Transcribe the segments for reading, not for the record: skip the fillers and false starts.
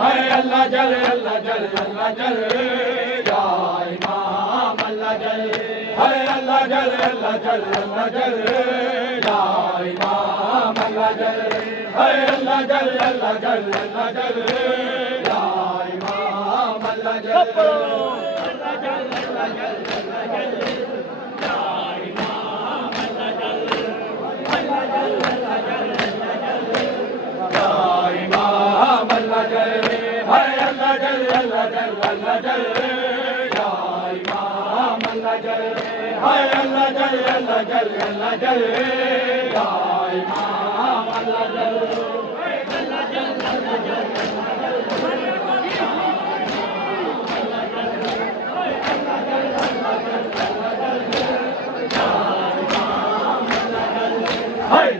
है अल्लाह जल अल्लाह जल अल्लाह जल या इमाम अल्लाह जल है अल्लाह जल अल्लाह जल अल्लाह जल या इमाम अल्लाह जल है अल्लाह जल अल्लाह जल अल्लाह जल या इमाम अल्लाह जल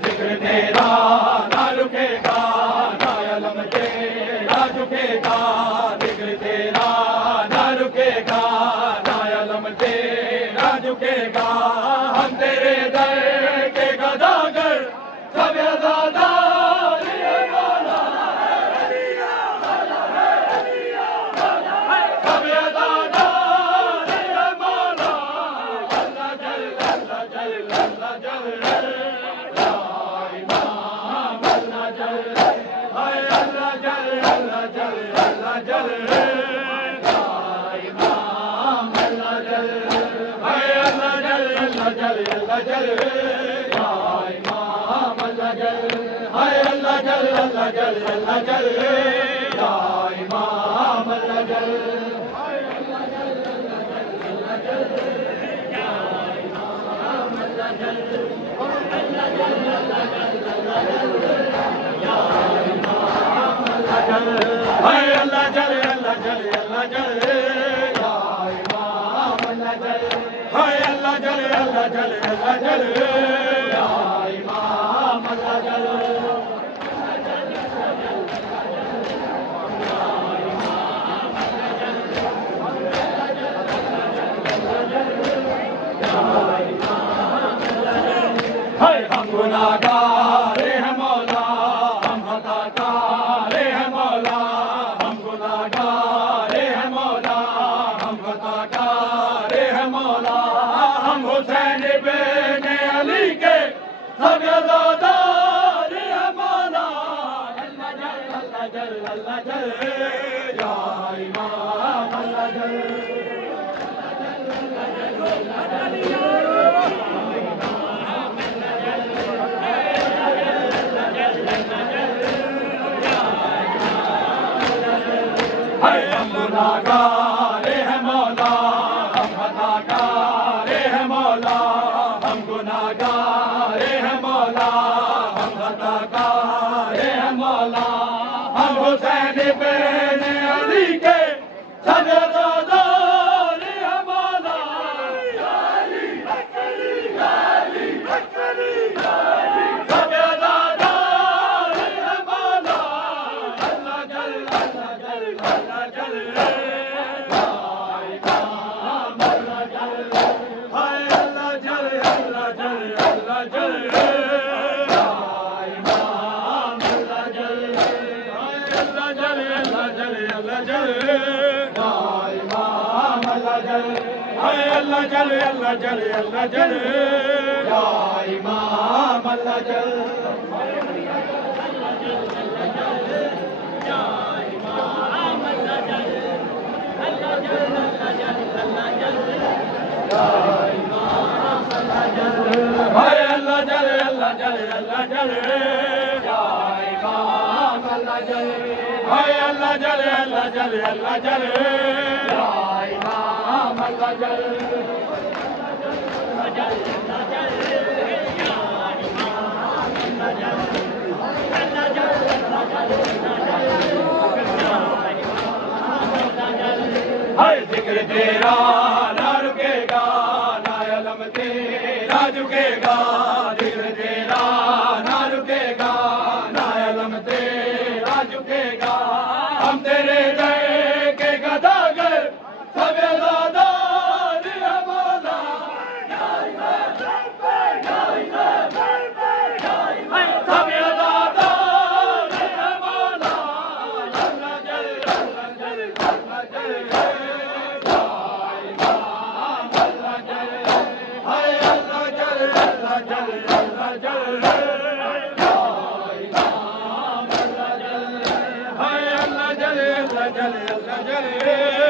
जिक्र तेरा ना रुकेगा ना अलम तेरा झुकेगा जिक्र तेरा ना रुकेगा ना अलम तेरा झुकेगा हम तेरे दर के गदागर सब अज़ादार ये मौला सब अज़ादार ये मौला अल्लाह जल अल्लाह जल अल्लाह जल गुनाहगार हैं मौला हम खताकार हैं मौला हम गुनाहगार हैं मौला हम खताकार हैं मौला हम हुसैन इब्न अली के सब अज़ादार हैं मौला अल्लाह जल अल्लाह जल या इमाम अल्लाह जल गुनाहगार हैं मौला हम खताकार हैं मौला हम गुनाहगार हैं मौला हम खताकार हैं मौला हम हुसैन इब्न अली के सब अज़ादार हैं मौला सब अज़ादार हैं मौला अल्लाह जल अल्लाह जल अल्लाह जल अल्लाह जल अल्लाह जल अल्लाह जल या इमाम अल्लाह जल भाई अल्लाह जल अल्लाह जल अल्लाह जल या इमाम अल्लाह जल भाई अल्लाह जल अल्लाह जल अल्लाह जल या इमाम अल्लाह जल हर जिक्र तेरा ना रुकेगा ना अलम तेरा झुकेगा जिक्र तेरा ना रुकेगा ना अलम तेरा झुकेगा हम तेरे दर के गदागर सब अज़ादार हैं मौला सब अज़ादार हैं मौला अल्लाह जल अल्लाह जल